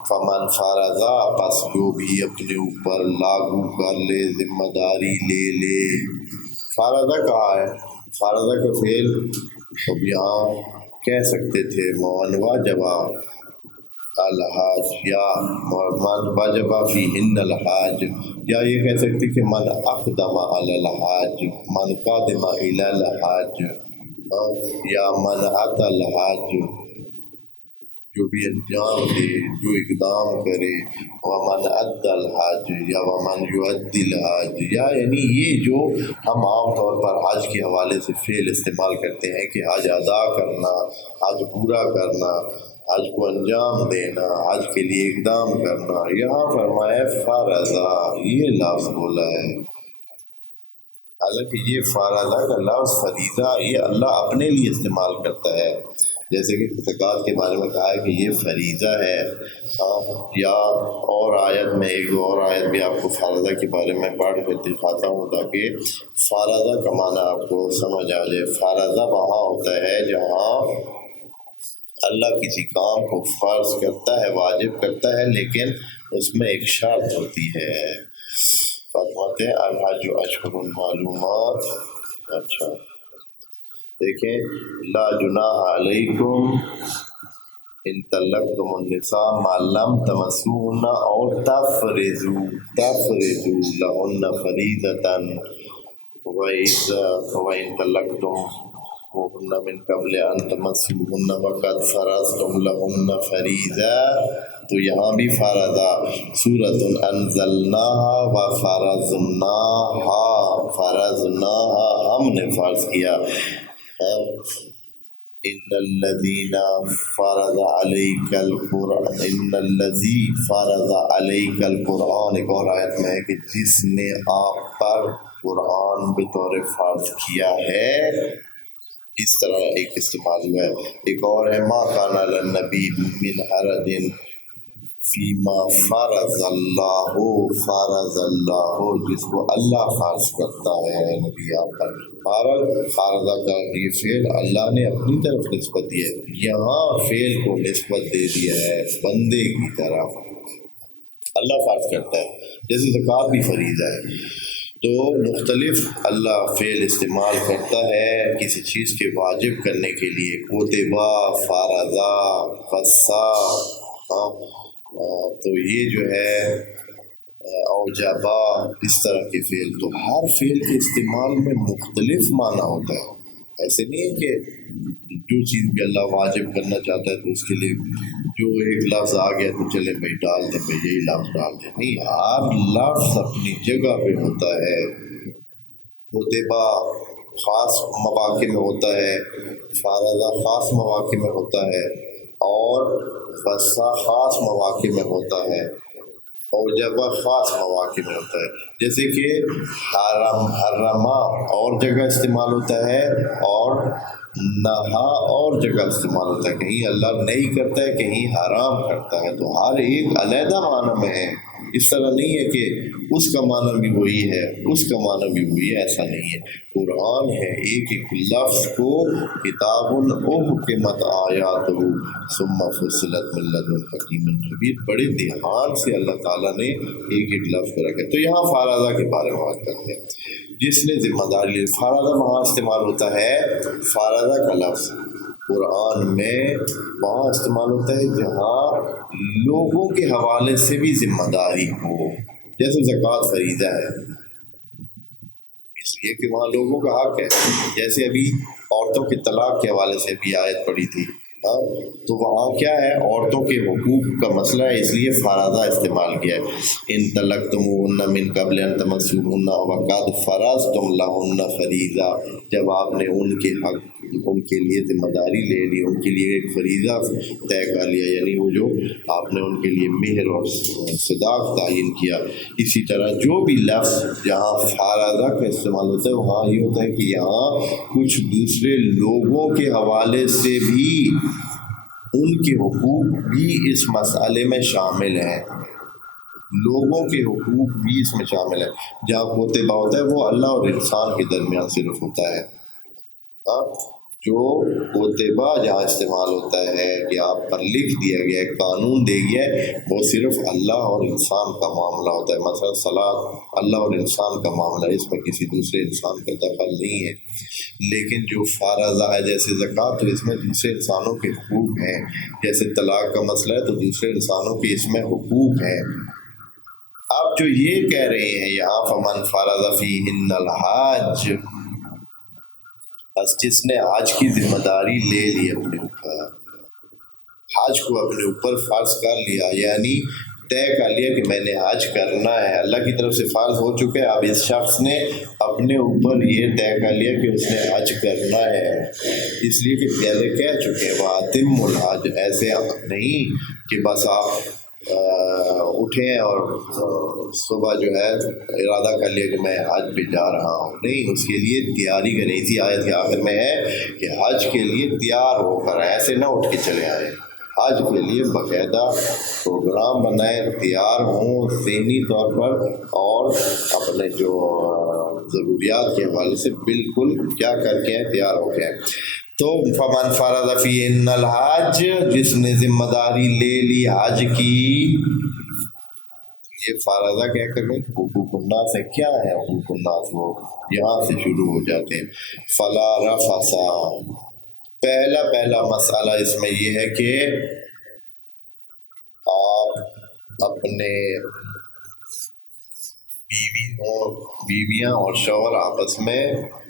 فمن فرضا، پس جو بھی اپنے اوپر لاگو کر لے، ذمہ داری لے لے. فرضا کہا ہے، فرضا کا فعل اب یہاں کہہ سکتے تھے من واجبہ الحاج، یا من واجبہ فیہن الحاج، یا یہ کہہ سکتے کہ من اقدم علی الحاج، من قادم الی الحاج، یا من اتی الحاج، جو بھی انجام دے، جو اقدام کرے. ومن ادى الحج، یا ومن یؤدی الحج، یا یعنی یہ جو ہم عام طور پر حج کے حوالے سے فعل استعمال کرتے ہیں کہ حج ادا کرنا، حج پورا کرنا، حج کو انجام دینا، حج کے لیے اقدام کرنا. یہاں فرمایا فرضا، یہ لفظ بولا ہے. حالانکہ یہ فرضا کا لفظ فریضہ یہ اللہ اپنے لیے استعمال کرتا ہے، جیسے کہ زکوٰۃ کے بارے میں کہا ہے کہ یہ فریضہ ہے. یا اور آیت میں ایک اور آیت بھی آپ کو فرضہ کے بارے میں پڑھ کر دکھاتا ہوں تاکہ فرضہ کا معنی آپ کو سمجھ آ جائے. فرضہ وہاں ہوتا ہے جہاں اللہ کسی کام کو فرض کرتا ہے، واجب کرتا ہے، لیکن اس میں ایک شرط ہوتی ہے. فرماتے ہیں الحج اشہر معلومات. اچھا دیکھیں، لا جناح علیکم ان طلقتم النساء ما لم تمسوهن او تفرضوا لهن فریضة وإن طلقتموهن من قبل ان تمسوهن وقد فرضتم لهن فریضة. تو یہاں بھی فرضا، سورۃ انزلناها فرضناها ہم نے فرض کیا. ان الذین فرض علیک القرآن، ان الذی فرض علیک القرآن، ایک اور آیت میں ہے کہ جس نے آپ پر قرآن بطور فرض کیا ہے. اس طرح ایک استعمال ہوا ہے. ایک اور ہے ما کان علی النبی من حرج فیما فرض اللہ، جس کو اللہ فرض کرتا ہے نبی آپ پر. فرض کا یہ فعل اللہ نے اپنی طرف نسبت دیا ہے، یہاں فعل کو نسبت دے دیا ہے بندے کی طرف. اللہ فرض کرتا ہے، جیسے زکوٰۃ بھی فریضہ ہے. تو مختلف اللہ فعل استعمال کرتا ہے کسی چیز کے واجب کرنے کے لیے. کوتبہ، فرضا، قصا، تو یہ جو ہے اوجبا، اس طرح کے فعل. تو ہر فعل کے استعمال میں مختلف معنی ہوتا ہے. ایسے نہیں ہے کہ جو چیز بھی اللہ واجب کرنا چاہتا ہے تو اس کے لیے جو ایک لفظ آ گیا تو چلے بھائی ڈال دیں، بھائی یہی لفظ ڈال دیں. نہیں، ہر لفظ اپنی جگہ پہ ہوتا ہے. کوتبہ خاص مواقع میں ہوتا ہے، فرضا خاص مواقع میں ہوتا ہے، اور قصہ خاص مواقع میں ہوتا ہے، اور جب خاص مواقع میں ہوتا ہے. جیسے کہ حرما اور جگہ استعمال ہوتا ہے، اور نہا اور جگہ استعمال ہوتا ہے. کہیں اللہ نہیں کرتا ہے، کہیں حرام کرتا ہے. تو ہر ایک علیحدہ معنی میں ہے. اس طرح نہیں ہے کہ اس کا معنی بھی وہی ہے، اس کا معنی بھی وہی ہے، ایسا نہیں ہے. قرآن ہے، ایک ایک لفظ کو کتاب احکمت آیاتہ ثم فصلت من لدن حکیم خبیر، بڑے دھیان سے اللہ تعالیٰ نے ایک ایک لفظ کو رکھا. تو یہاں فرضا کے بارے میں بات کرتے ہیں. جس نے ذمہ داری لی، فرضا وہاں استعمال ہوتا ہے، فرضا کا لفظ قرآن میں وہاں استعمال ہوتا ہے جہاں لوگوں کے حوالے سے بھی ذمہ داری ہو. جیسے زکوٰۃ فریضہ ہے اس لیے کہ وہاں لوگوں کا حق ہے. جیسے ابھی عورتوں کے طلاق کے حوالے سے بھی آیت پڑی تھی، تو وہاں کیا ہے، عورتوں کے حقوق کا مسئلہ ہے، اس لیے فرضا استعمال کیا ہے. ان طلقتموهن من قبل ان تمسوهن وقد فرضتم لهن فریضہ، جب آپ نے ان کے حق، ان کے لیے ذمہ داری لے لی، ان کے لیے ایک فریضہ طے کر لیا، یعنی وہ جو آپ نے ان کے لیے مہر اور صداق تعین کیا. اسی طرح جو بھی لفظ جہاں فرضا کا استعمال ہوتا ہے وہاں یہ ہوتا ہے کہ یہاں کچھ دوسرے لوگوں کے حوالے سے بھی ان کے حقوق بھی اس مسئلے میں شامل ہیں. لوگوں کے حقوق بھی اس میں شامل ہیں. جہاں کوتبہ ہوتا ہے وہ اللہ اور انسان کے درمیان صرف ہوتا ہے. جو کوتبہ جہاں استعمال ہوتا ہے کہ آپ پر لکھ دیا گیا ہے، قانون دے گیا ہے، وہ صرف اللہ اور انسان کا معاملہ ہوتا ہے. مثلا صلاۃ اللہ اور انسان کا معاملہ ہے، اس میں کسی دوسرے انسان کا دخل نہیں ہے. لیکن جو فارضہ ہے جیسے زکوٰۃ، تو اس میں دوسرے انسانوں کے حقوق ہیں. جیسے طلاق کا مسئلہ ہے تو دوسرے انسانوں کے اس میں حقوق ہیں. آپ جو یہ کہہ رہے ہیں یہاں فمن فرض فیہن الحج، بس جس نے حج کی ذمہ داری لے لی اپنے اوپر، حج کو اپنے اوپر فرض کر لیا، یعنی طے کر لیا کہ میں نے حج کرنا ہے، اللہ کی طرف سے فرض ہو چکا ہے. اب اس شخص نے اپنے اوپر یہ طے کر لیا کہ اس نے حج کرنا ہے، اس لیے کہ پہلے کہہ چکے ہیں وَأَتِمُّ الْحَجَّ. ایسے نہیں کہ بس آپ اٹھیں اور صبح جو ہے ارادہ کر لیا کہ میں حج پہ جا رہا ہوں. نہیں، اس کے لیے تیاری کریں. اسی آیت کے آخر میں ہے کہ حج کے لیے تیار ہو کر، ایسے نہ اٹھ کے چلے آئے. حج کے لیے باقاعدہ پروگرام بنائیں، تیار ہوں ذہنی طور پر، اور اپنے جو ضروریات کے حوالے سے بالکل کیا کر کے ہیں، تیار ہو کے. تو فمن فرض فیہن الحج، جس نے ذمہ داری لے لی حج کی. یہ فرضہ کیا کریں، حقوق الناس ہے. کیا ہے حقوق الناس؟ وہ یہاں سے شروع ہو جاتے ہیں. فلا رفث، پہلا مسئلہ اس میں یہ ہے کہ آپ اپنے بیویاں اور شوہر آپس میں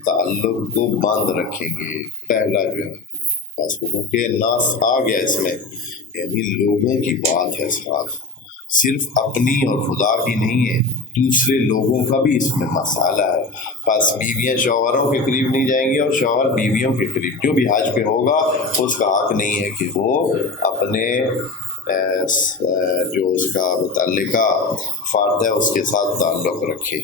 تعلق کو بند رکھیں گے. پہلا جو ہے بس حقوق الناس آ گیا اس میں، یعنی لوگوں کی بات ہے، ساتھ صرف اپنی اور خدا کی نہیں ہے، دوسرے لوگوں کا بھی اس میں مسئلہ ہے. بس بیویاں شوہروں کے قریب نہیں جائیں گی اور شوہر بیویوں کے قریب. جو بھی حج پہ ہوگا اس کا حق نہیں ہے کہ وہ اپنے جو اس کا متعلقہ فرد ہے اس کے ساتھ تعلق رکھے.